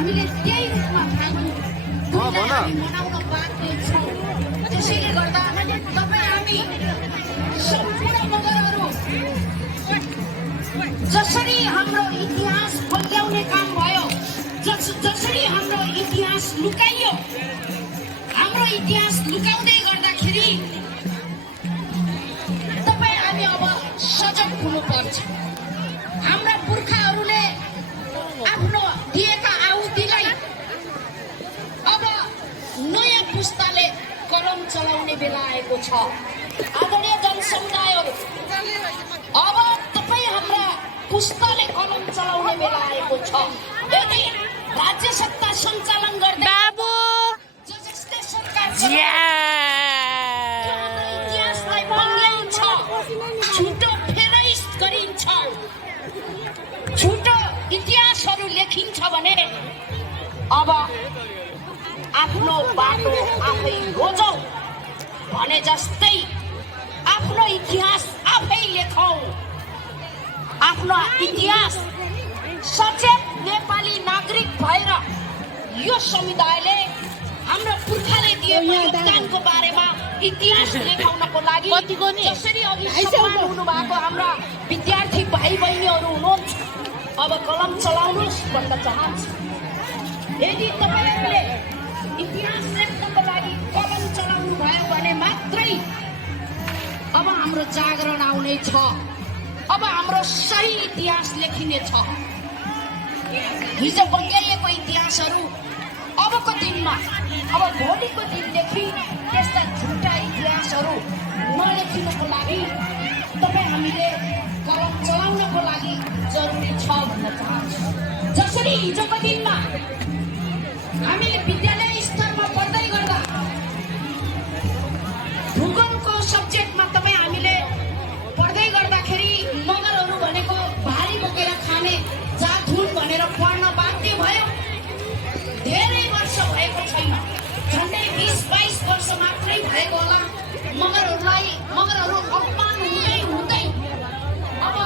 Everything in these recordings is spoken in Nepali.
हामीले त्यही रूपमा फागुन मनाउन बाँकी छौँ। त्यसैले गर्दा तपाईँ हामी सम्पूर्ण मगरहरू जसरी हाम्रो इतिहास बदलाउने काम भयो, जसरी हाम्रो इतिहास लुकाइयो, हाम्रो इतिहास लुकाउँदै गर्दाखेरि तपाईँ हामी अब सजग हुनुपर्छ। हाम्रा पुर्खाहरूले आफ्नो दिएका आहुतिलाई अब नयाँ पुस्ताले कलम चलाउने बेला आएको छ। आदरणीय जनसमुदायहरू, अब तपाईँ हाम्रा पुस्ताले कलम चलाउने बेला आएको छ। यदि राज्य सत्ता सञ्चालन गर्दै जसले सरकार इतिहासलाई बङ्ग्याइन्छ, झुटो फेरैस गरिन्छ, झुटो इतिहासहरू लेखिन्छ भने अब आफ्नो बाटो आफै रोजौ भने जस्तै आफ्नो इतिहास आफै लेखौँ। आफ्नो इतिहास सचेत नेपाली नागरिक भएर यो समुदायले हाम्रो पुर्खाले दिएको योगदानको बारेमा इतिहास लेखाउनको लागि जसरी अघि सम्मान हुनुभएको हाम्रा विद्यार्थी भाइ बहिनीहरू हुनुहुन्छ, अब कलम चलाउनुहोस् भन्न चाहन्छु। यदि तपाईँहरूले इतिहास लेख्नको लागि कलम चलाउनु भयो भने मात्रै अब हाम्रो जागरण आउने छ, अब हाम्रो सही इतिहास लेखिने छ। हिजो बङ्ग्याइएको इतिहासहरू अबको दिनमा, अब भोलिको दिनदेखि त्यस्ता झुटा इतिहासहरू नलेखिनको लागि तपाईँ हामीले कलम चलाउनको लागि जरुरी छ भन्न चाहन्छु। जसरी हिजोको दिनमा हामीले विद्यालय स्तरमा पढ्दै गर्दा भूगोलको सब्जेक्टमा तपाईँ हामीले पढ्दै गर्दाखेरि मगरहरू भनेको भारी बोकेर खाने जात हुन् भनेर पढ्न बाध्य भयो। धेरै वर्ष भएको छैन, झन्डै 20-22 वर्ष मात्रै भएको होला। मगरहरू अपमान हुँदै हुँदै अब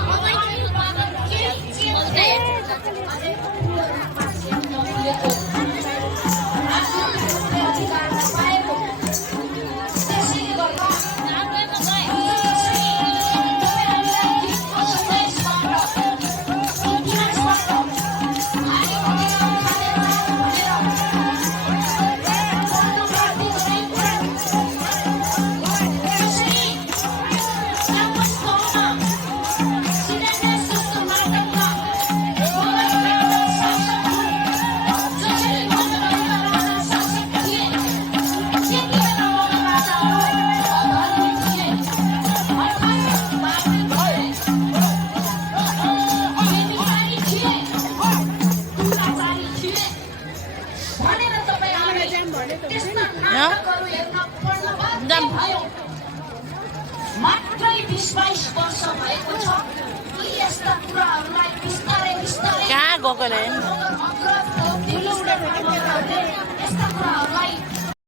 गएकोले यस्ता कुराहरूलाई